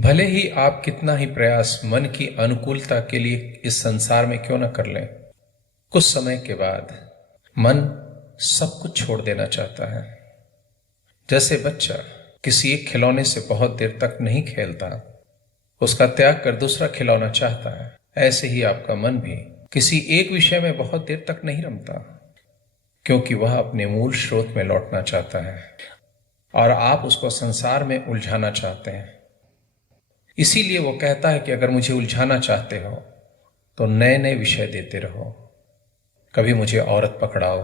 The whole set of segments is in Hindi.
भले ही आप कितना ही प्रयास मन की अनुकूलता के लिए इस संसार में क्यों न कर लें, कुछ समय के बाद मन सब कुछ छोड़ देना चाहता है। जैसे बच्चा किसी एक खिलौने से बहुत देर तक नहीं खेलता, उसका त्याग कर दूसरा खिलौना चाहता है, ऐसे ही आपका मन भी किसी एक विषय में बहुत देर तक नहीं रमता, क्योंकि वह अपने मूल स्रोत में लौटना चाहता है और आप उसको संसार में उलझाना चाहते हैं। इसीलिए वो कहता है कि अगर मुझे उलझाना चाहते हो तो नए नए विषय देते रहो। कभी मुझे औरत पकड़ाओ,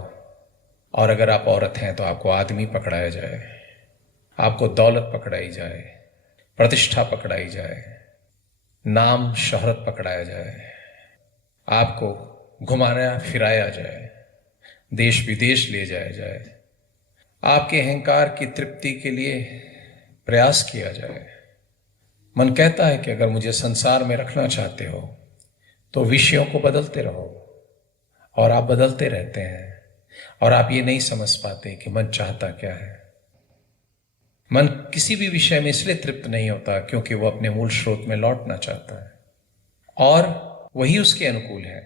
और अगर आप औरत हैं तो आपको आदमी पकड़ाया जाए, आपको दौलत पकड़ाई जाए, प्रतिष्ठा पकड़ाई जाए, नाम शोहरत पकड़ाया जाए, आपको घुमाया फिराया जाए, देश विदेश ले जाया जाए, आपके अहंकार की तृप्ति के लिए प्रयास किया जाए। मन कहता है कि अगर मुझे संसार में रखना चाहते हो तो विषयों को बदलते रहो, और आप बदलते रहते हैं और आप ये नहीं समझ पाते कि मन चाहता क्या है। मन किसी भी विषय में इसलिए तृप्त नहीं होता क्योंकि वो अपने मूल स्रोत में लौटना चाहता है और वही उसके अनुकूल है,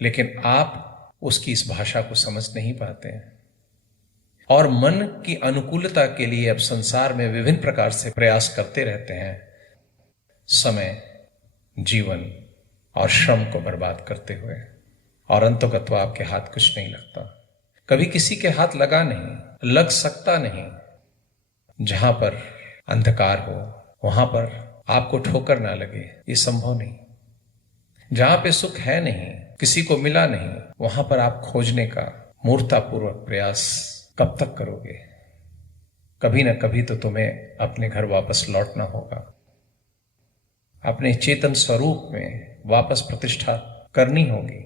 लेकिन आप उसकी इस भाषा को समझ नहीं पाते हैं और मन की अनुकूलता के लिए अब संसार में विभिन्न प्रकार से प्रयास करते रहते हैं, समय, जीवन और श्रम को बर्बाद करते हुए, और अंततः आपके हाथ कुछ नहीं लगता। कभी किसी के हाथ लगा नहीं, लग सकता नहीं। जहां पर अंधकार हो वहां पर आपको ठोकर ना लगे, ये संभव नहीं। जहां पे सुख है नहीं, किसी को मिला नहीं, वहां पर आप खोजने का मूर्खतापूर्वक प्रयास कब तक करोगे? कभी ना कभी तो तुम्हें अपने घर वापस लौटना होगा, अपने चेतन स्वरूप में वापस प्रतिष्ठा करनी होगी।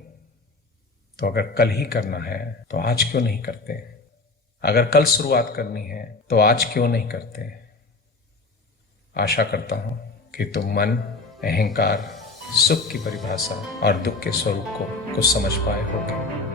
तो अगर कल ही करना है तो आज क्यों नहीं करते? अगर कल शुरुआत करनी है तो आज क्यों नहीं करते? आशा करता हूं कि तुम मन, अहंकार, सुख की परिभाषा और दुख के स्वरूप को कुछ समझ पाए होगे।